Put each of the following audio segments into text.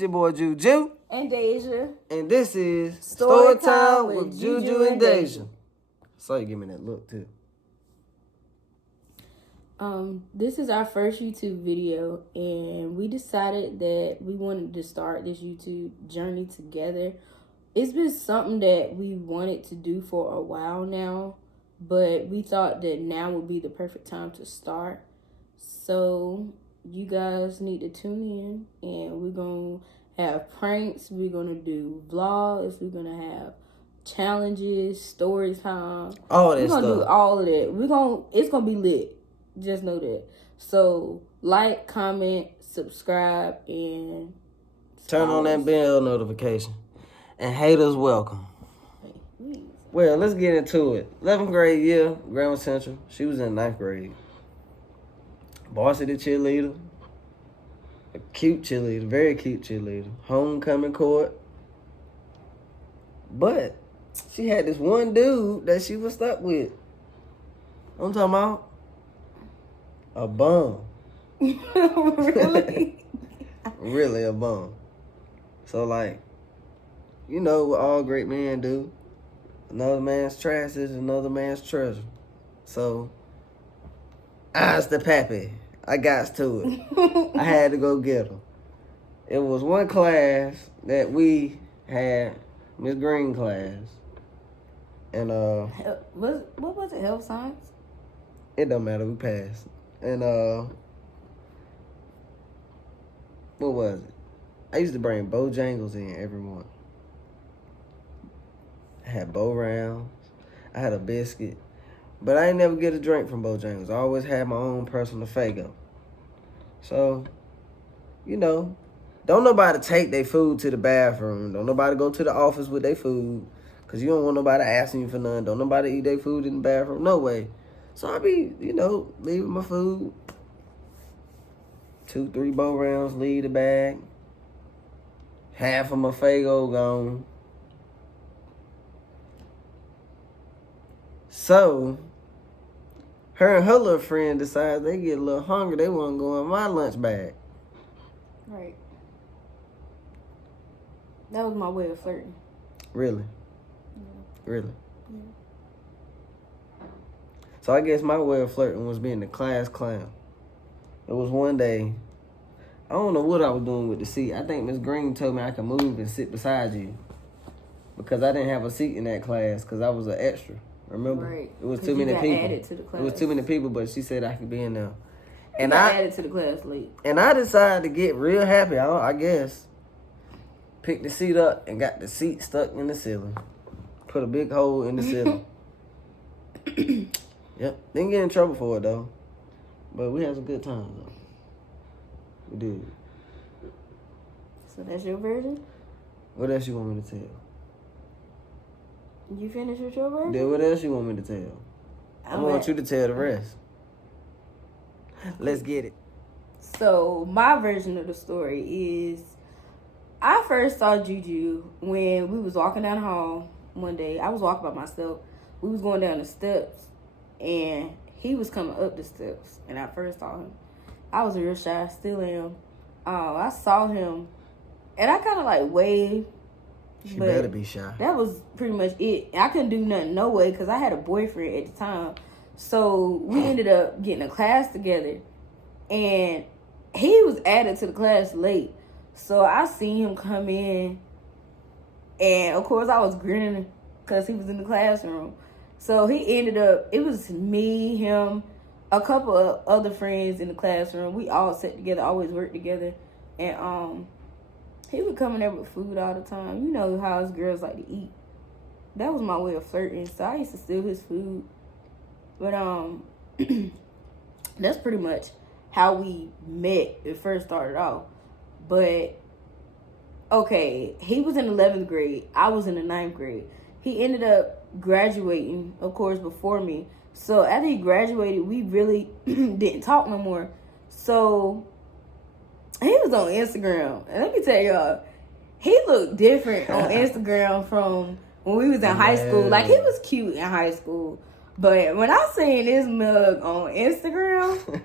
your boy Juju. And Deja. And this is Storytime with with Juju and Deja. So you give me that look too. This is our first YouTube video, and we decided that we wanted to start this YouTube journey together. It's been something that we wanted to do for a while now, but we thought that now would be the perfect time to start. So you guys need to tune in, and we're going to have pranks, we're going to do vlogs, we're going to have challenges, story time. All that We're going to stuff. do all of that. It's going to be lit. Just know that. So, like, comment, subscribe, and turn on that bell notification. And haters welcome. Well, let's get into it. 11th grade year, Grammar Central. She was in 9th grade. Varsity cheerleader. A cute cheerleader. Very cute cheerleader. Homecoming court. But she had this one dude that she was stuck with. I'm talking about a bum. Really? Really a bum. So, like, you know what all great men do. Another man's trash is another man's treasure. So, I's the pappy. I got to it. I had to go get her. It was one class that we had, Miss Green class. And, what was it, health science? It don't matter, we passed. And, what was it? I used to bring Bojangles in every morning. I had Bo Rounds. I had a biscuit. But I ain't never get a drink from Bojangles. I always had my own personal Faygo. So, you know, don't nobody take their food to the bathroom. Don't nobody go to the office with their food. Because you don't want nobody asking you for none. Don't nobody eat their food in the bathroom. No way. So I be, you know, leaving my food. 2-3 Bo Rounds, leave the bag. Half of my Faygo gone. So, her and her little friend decide they get a little hungry. They want to go in my lunch bag. Right. That was my way of flirting. Really? Yeah. Really? Yeah. So I guess my way of flirting was being the class clown. It was one day, I don't know what I was doing with the seat. I think Miss Green told me I could move and sit beside you. Because I didn't have a seat in that class because I was an extra. Remember? Right. It was too many people. Added to the class. It was too many people, but she said I could be in there. And I added to the class late. And I decided to get real happy, I guess. Picked the seat up and got the seat stuck in the ceiling. Put a big hole in the ceiling. Yep. Didn't get in trouble for it, though. But we had some good times, though. We did. So that's your version? What else you want me to tell? You finished with your version? Then what else you want me to tell? I want you to tell the rest. Let's get it. So my version of the story is, I first saw Juju when we was walking down the hall one day. I was walking by myself. We was going down the steps, and he was coming up the steps. And I first saw him. I was real shy, still am. I saw him, and I kind of like waved. She better be shy. That was pretty much it. I couldn't do nothing, no way, because I had a boyfriend at the time. So we ended up getting a class together, and he was added to the class late. So I seen him come in, and of course I was grinning because he was in the classroom. So he ended up, it was me, him, a couple of other friends in the classroom. We all sat together, always worked together, and he would come in there with food all the time. You know how us girls like to eat. That was my way of flirting. So I used to steal his food. But that's pretty much how we met. It first started off. But okay, he was in 11th grade. I was in the 9th grade. He ended up graduating, of course, before me. So after he graduated, we really didn't talk no more. So he was on Instagram. And let me tell y'all, he looked different on Instagram from when we was in high school. Like, he was cute in high school. But when I seen this mug on Instagram,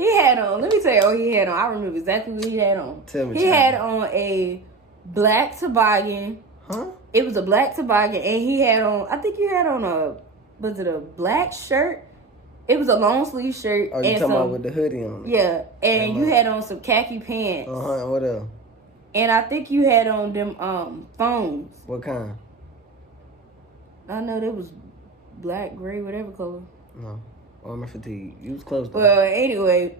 He had on, let me tell you what he had on. I remember exactly what he had on. Tell me. He had on a black toboggan. Huh? It was a black toboggan, and he had on, I think you had on was it a black shirt? It was a long sleeve shirt. Oh, you talking about with the hoodie on it? Yeah, and you had on some khaki pants. What else? And I think you had on them phones. What kind? I know they was black, gray, whatever color. No. Armor fatigue. You was close though. Well, anyway,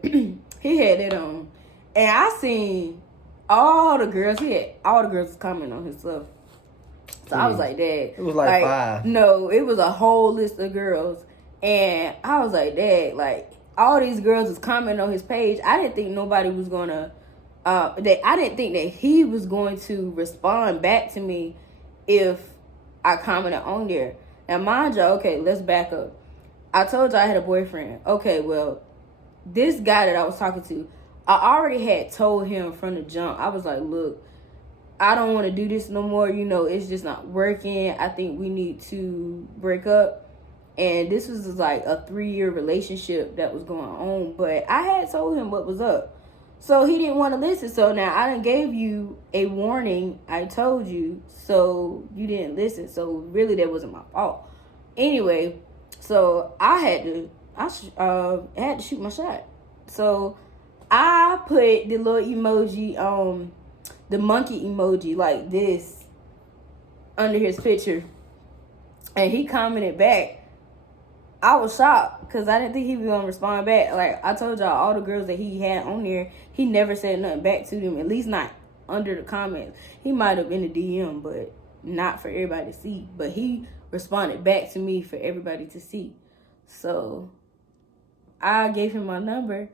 he had that on. And I seen all the girls was commenting on his stuff. So I was like, Dad. It was like 5. No, it was a whole list of girls. And I was like, Dad, like, all these girls was commenting on his page. I didn't think nobody was gonna I didn't think that he was going to respond back to me if I commented on there. Now mind you, okay, let's back up. I told you I had a boyfriend. Okay, well, this guy that I was talking to, I already had told him from the jump. I was like, look, I don't want to do this no more. You know, it's just not working. I think we need to break up. And this was like a 3-year relationship that was going on. But I had told him what was up. So he didn't want to listen. So now I done gave you a warning. I told you. So you didn't listen. So really that wasn't my fault. Anyway, so I had to shoot my shot. So I put the little emoji, the monkey emoji like this under his picture. And he commented back. I was shocked because I didn't think he was going to respond back. Like, I told y'all, all the girls that he had on there, he never said nothing back to them, at least not under the comments. He might have been a DM, but not for everybody to see. But he responded back to me for everybody to see. So, I gave him my number,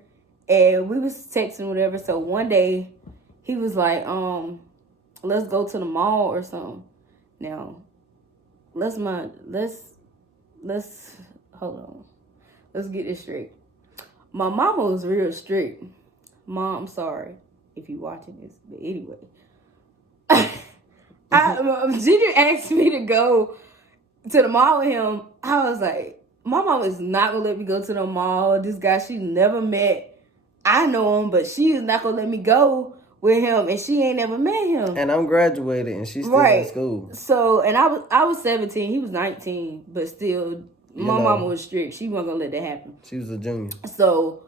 and we was texting whatever. So, one day, he was like, let's go to the mall or something. Now, let's hold on. Let's get this straight. My mama was real strict. Mom, I'm sorry if you watching this. But anyway. Ginger asked me to go to the mall with him. I was like, my mom is not going to let me go to the mall. This guy she never met. I know him, but she is not going to let me go with him. And she ain't never met him. And I'm graduated and she's still in school. So, and I was 17. He was 19. But still... My mama was strict. She wasn't gonna let that happen. She was a junior. So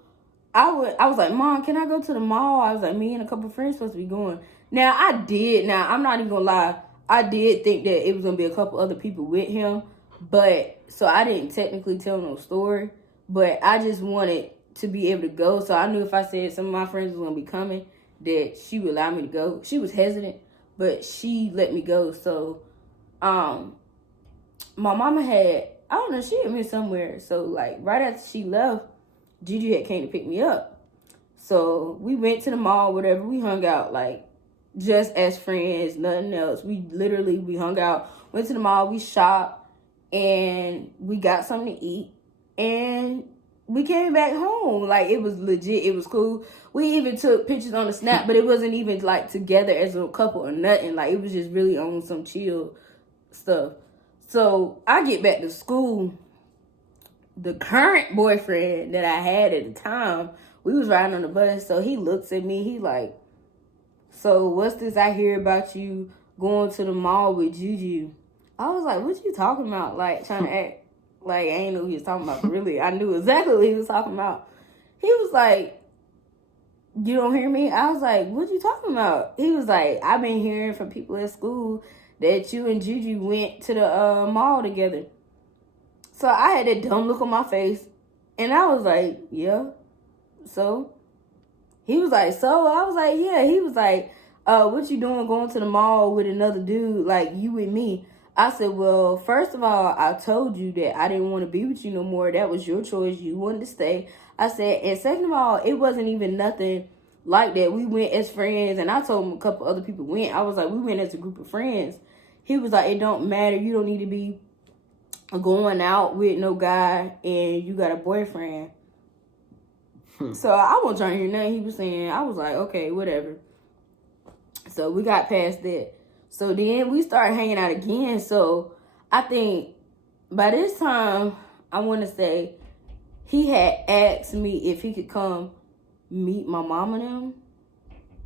I was like, Mom, can I go to the mall? I was like, me and a couple of friends supposed to be going. Now I did. Now I'm not even gonna lie. I did think that it was gonna be a couple other people with him, but so I didn't technically tell no story. But I just wanted to be able to go. So I knew if I said some of my friends was gonna be coming, that she would allow me to go. She was hesitant, but she let me go. So, my mama had. I don't know, she had me somewhere. So, like, right after she left, Gigi had came to pick me up. So, we went to the mall, whatever. We hung out, like, just as friends, nothing else. We hung out, went to the mall, we shopped, and we got something to eat. And we came back home. Like, it was legit. It was cool. We even took pictures on the Snap, but it wasn't even, like, together as a couple or nothing. Like, it was just really on some chill stuff. So, I get back to school. The current boyfriend that I had at the time, we was riding on the bus. So, he looks at me. He like, so, what's this I hear about you going to the mall with Juju? I was like, what you talking about? Like, trying to act like I ain't know what he was talking about. But really, I knew exactly what he was talking about. He was like, you don't hear me? I was like, what you talking about? He was like, I've been hearing from people at school that you and Juju went to the mall together. So I had that dumb look on my face. And I was like, yeah. So? He was like, so? I was like, yeah. He was like, what you doing going to the mall with another dude like you and me? I said, well, first of all, I told you that I didn't want to be with you no more. That was your choice. You wanted to stay. I said, and second of all, it wasn't even nothing like that. We went as friends. And I told him a couple other people went. I was like, we went as a group of friends. He was like, it don't matter. You don't need to be going out with no guy and you got a boyfriend. So I wasn't trying to hear nothing he was saying. I was like, okay, whatever. So we got past that. So then we started hanging out again. So I think by this time, I want to say he had asked me if he could come meet my mom and them.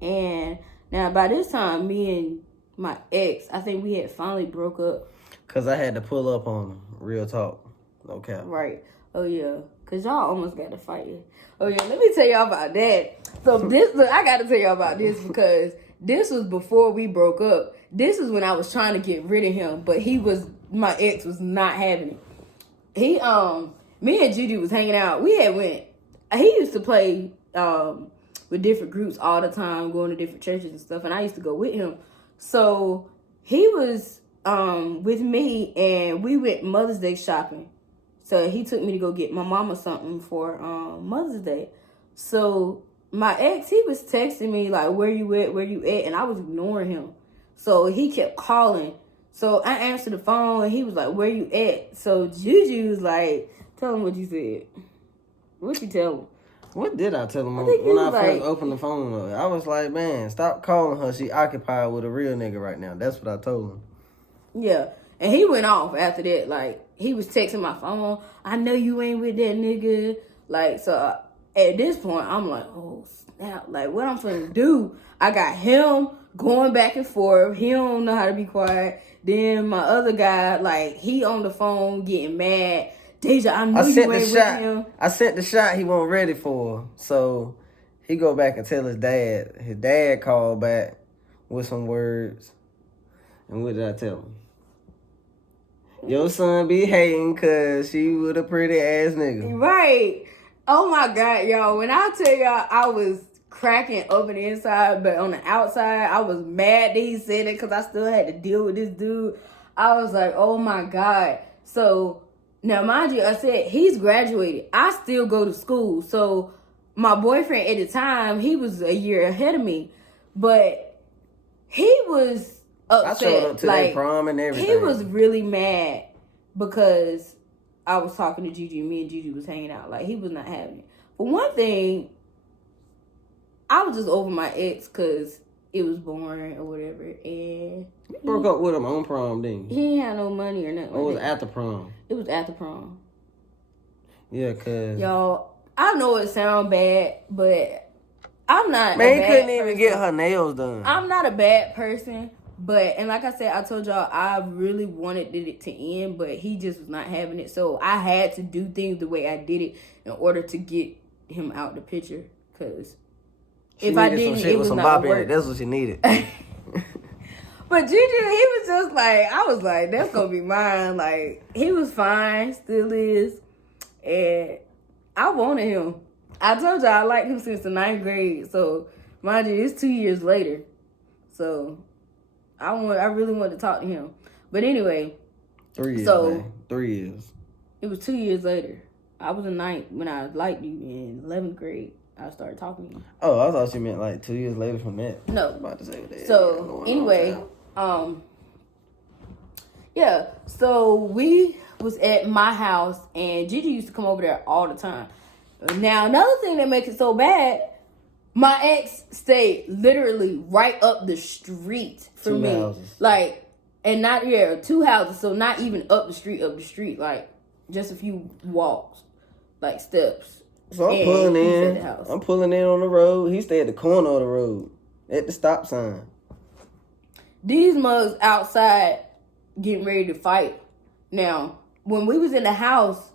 And now by this time, me and my ex, I think we had finally broke up. Cause I had to pull up on him. Real talk. No cap. Right. Oh yeah. Cause y'all almost got to fight. Oh yeah. Let me tell y'all about that. So this, look, I got to tell y'all about this because this was before we broke up. This is when I was trying to get rid of him, but my ex was not having it. Me and Gigi was hanging out. He used to play with different groups all the time, going to different churches and stuff, and I used to go with him. So he was with me, and we went Mother's Day shopping. So he took me to go get my mama something for Mother's Day. So my ex, he was texting me like, where you at? And I was ignoring him. So he kept calling. So I answered the phone, and he was like, where you at? So Juju was like, tell him what you said. What you tell him? What did I tell him when I first opened the phone up? I was like, man, stop calling her. She occupied with a real nigga right now. That's what I told him. Yeah. And he went off after that. Like, he was texting my phone. I know you ain't with that nigga. Like, so at this point, I'm like, oh, snap. Like, what I'm finna do? I got him going back and forth. He don't know how to be quiet. Then my other guy, like, he on the phone getting mad. Deja, I know you ain't with him. I sent the shot he wasn't ready for. So he go back and tell his dad. His dad called back with some words. And what did I tell him? Your son be hating because she with a pretty ass nigga. Right. Oh my God, y'all. When I tell y'all I was cracking up on the inside, but on the outside, I was mad that he said it because I still had to deal with this dude. I was like, oh my God. So, now mind you, I said he's graduated. I still go to school. So, my boyfriend at the time, he was a year ahead of me. But he was upset. I showed up to their prom and everything. He was really mad because I was talking to Gigi. Me and Gigi was hanging out. Like, he was not having it. For one thing, I was just over my ex because it was boring or whatever. And you broke up with him on prom, didn't you? He ain't had no money or nothing. Or was it after prom? It was after prom. Yeah, cause y'all, I know it sound bad, but I'm not. Man, he couldn't even get her nails done. I'm not a bad person, and like I said, I told y'all I really wanted it to end, but he just was not having it. So I had to do things the way I did it in order to get him out the picture. Cause if I didn't, it was not work. That's what she needed. But Juju, he was just like, I was like, that's gonna be mine. Like, he was fine, still is, and I wanted him. I told y'all I liked him since the 9th grade. So, mind you, it's 2 years later. So, I really wanted to talk to him. But anyway. 3 years, man. 3 years. It was 2 years later. I was in 9th when I liked you. In 11th grade, I started talking to you. Oh, I thought you meant like 2 years later from that. No. I was about to say that. So, anyway, yeah. So, we was at my house, and Gigi used to come over there all the time. Now, another thing that makes it so bad, my ex stayed literally right up the street from me. Houses. Like, and not, 2 houses, so not even up the street, like, just a few walks, like, steps. So I'm pulling in. I'm pulling in on the road. He stayed at the corner of the road, at the stop sign. These mugs outside getting ready to fight. Now, when we was in the house,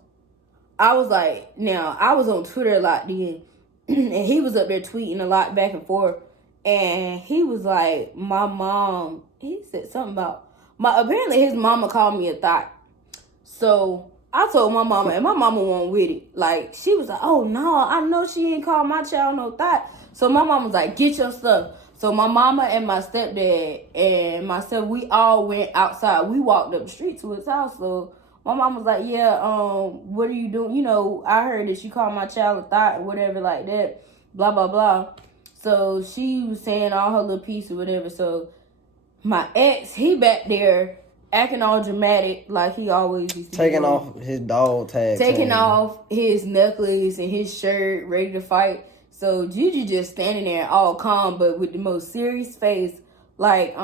I was on Twitter a lot then, and he was up there tweeting a lot back and forth, and he was like, my mom, he said something about, apparently his mama called me a thought. So, I told my mama, and my mama wasn't with it. Like, she was like, oh, no, I know she ain't called my child no thought. So, my mama was like, get your stuff. So, my mama and my stepdad and myself, we all went outside. We walked up the street to his house, so my mom was like, yeah, what are you doing? You know, I heard that she called my child a thought or whatever like that, blah, blah, blah. So she was saying all her little piece or whatever. So my ex, he back there acting all dramatic like he always used to taking off his dog tag. Taking off his necklace and his shirt, ready to fight. So Gigi just standing there all calm, but with the most serious face, like,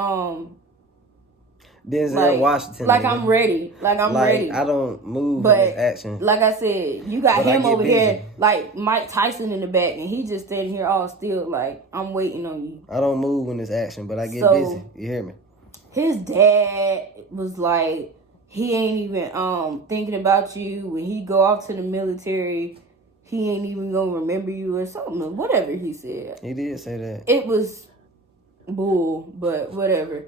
Denzel Washington. Like I'm ready. Like I'm ready. I don't move with this action. Like I said, you got him over here like Mike Tyson in the back, and he just standing here all still like I'm waiting on you. I don't move when it's action, but I get busy. You hear me? His dad was like, he ain't even thinking about you when he go off to the military. He ain't even gonna remember you or something. Whatever he said. He did say that. It was bull, but whatever.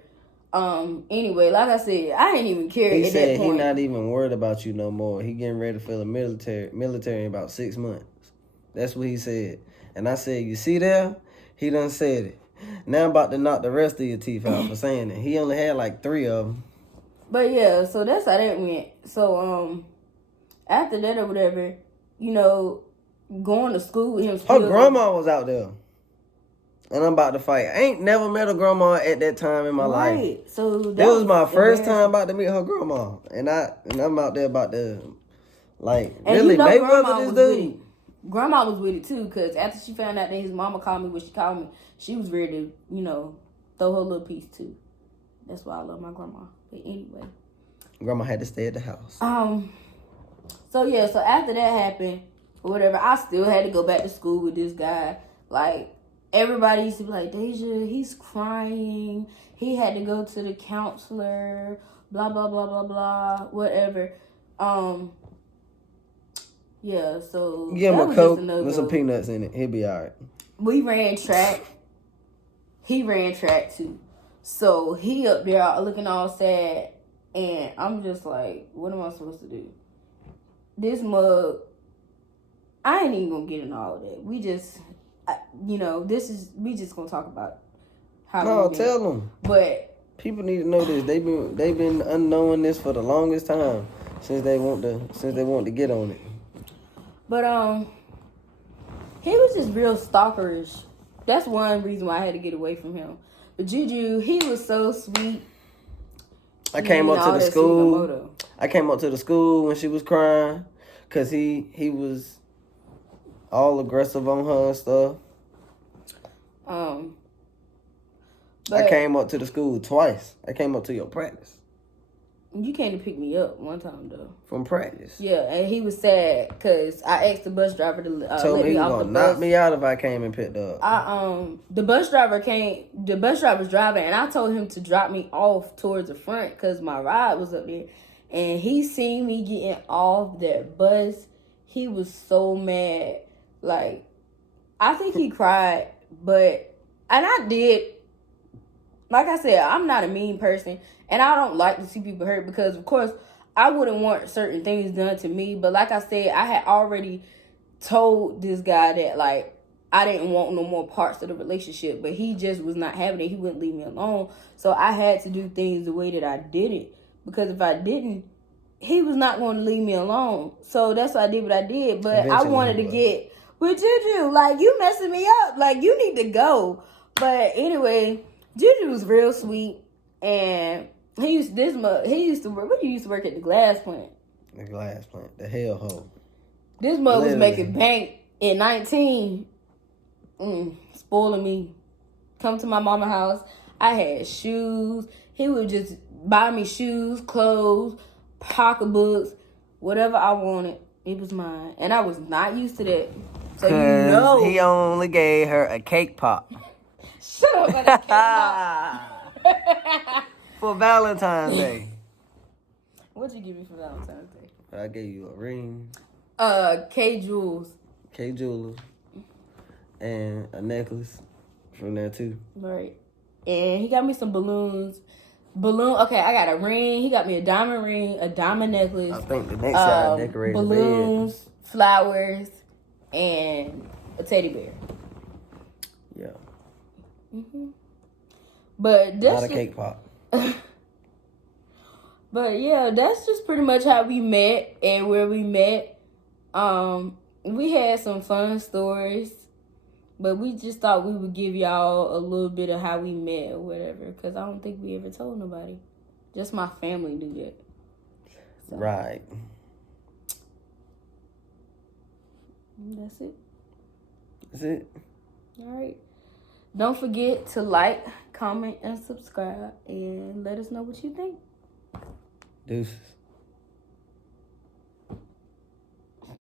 Anyway, like I said, I ain't even care. He said he not even worried about you no more. He getting ready for the military in about 6 months. That's what he said. And I said, you see there? He done said it. Now I'm about to knock the rest of your teeth out for saying it. He only had like 3 of them. But yeah, so that's how that went. So after that or whatever, you know, going to school with him. Her grandma was out there. And I'm about to fight. I ain't never met a grandma at that time in my life. So that was my first time about to meet her grandma. And I'm out there about to, like, and really, Mayweather this dude. Grandma was with it too, because after she found out that his mama called me what she called me, she was ready to, you know, throw her little piece too. That's why I love my grandma. But anyway. Grandma had to stay at the house. So yeah, so after that happened, or whatever, I still had to go back to school with this guy. Like, everybody used to be like, Deja, he's crying. He had to go to the counselor. Blah, blah, blah, blah, blah. Whatever. Yeah, so give him a Coke with some peanuts in it. He'll be all right. We ran track. He ran track too. So he up there looking all sad. And I'm just like, what am I supposed to do? This mug, I ain't even gonna get into all of that. We just, we just gonna talk about how. No, tell them. But people need to know this. They've been unknowing this for the longest time since they want to get on it. But he was just real stalkerish. That's one reason why I had to get away from him. But Juju, he was so sweet. I came up to the school. I came up to the school when she was crying, cause he was all aggressive on her and stuff. I came up to the school twice. I came up to your practice. You came to pick me up one time though. From practice. Yeah, and he was sad because I asked the bus driver to told let me off the bus. He was gonna knock me out if I came and picked up. The bus driver came. The bus driver was driving, and I told him to drop me off towards the front because my ride was up there. And he seen me getting off that bus. He was so mad. Like, I think he cried, and I did. Like I said, I'm not a mean person, and I don't like to see people hurt because, of course, I wouldn't want certain things done to me. But like I said, I had already told this guy that, like, I didn't want no more parts of the relationship, but he just was not having it. He wouldn't leave me alone. So I had to do things the way that I did it, because if I didn't, he was not going to leave me alone. So that's why I did what I did. But eventually I wanted to get with Juju. Like, you messing me up. Like, you need to go. But anyway, Juju was real sweet, and he used to work at the glass plant. The glass plant, the hellhole. This mug was making bank at 19, spoiling me. Come to my mama's house, I had shoes. He would just buy me shoes, clothes, pocketbooks, whatever I wanted. It was mine, and I was not used to that. So he only gave her a cake pop. Shut up, about that cake pop. For Valentine's Day. What'd you give me for Valentine's Day? I gave you a ring. K Jewels. K Jewelers. And a necklace from there too. Right. And he got me some balloons. Okay, I got a ring. He got me a diamond ring, a diamond necklace. I think the next time I decorated balloons, bed. Flowers, and a teddy bear. Yeah. But that's not a cake pop. But yeah, that's just pretty much how we met and where we met. We had some fun stories, but we just thought we would give y'all a little bit of how we met or whatever, because I don't think we ever told nobody. Just my family knew that. So. Right. That's it. That's it. All right. Don't forget to like, comment, and subscribe, and let us know what you think. Deuces.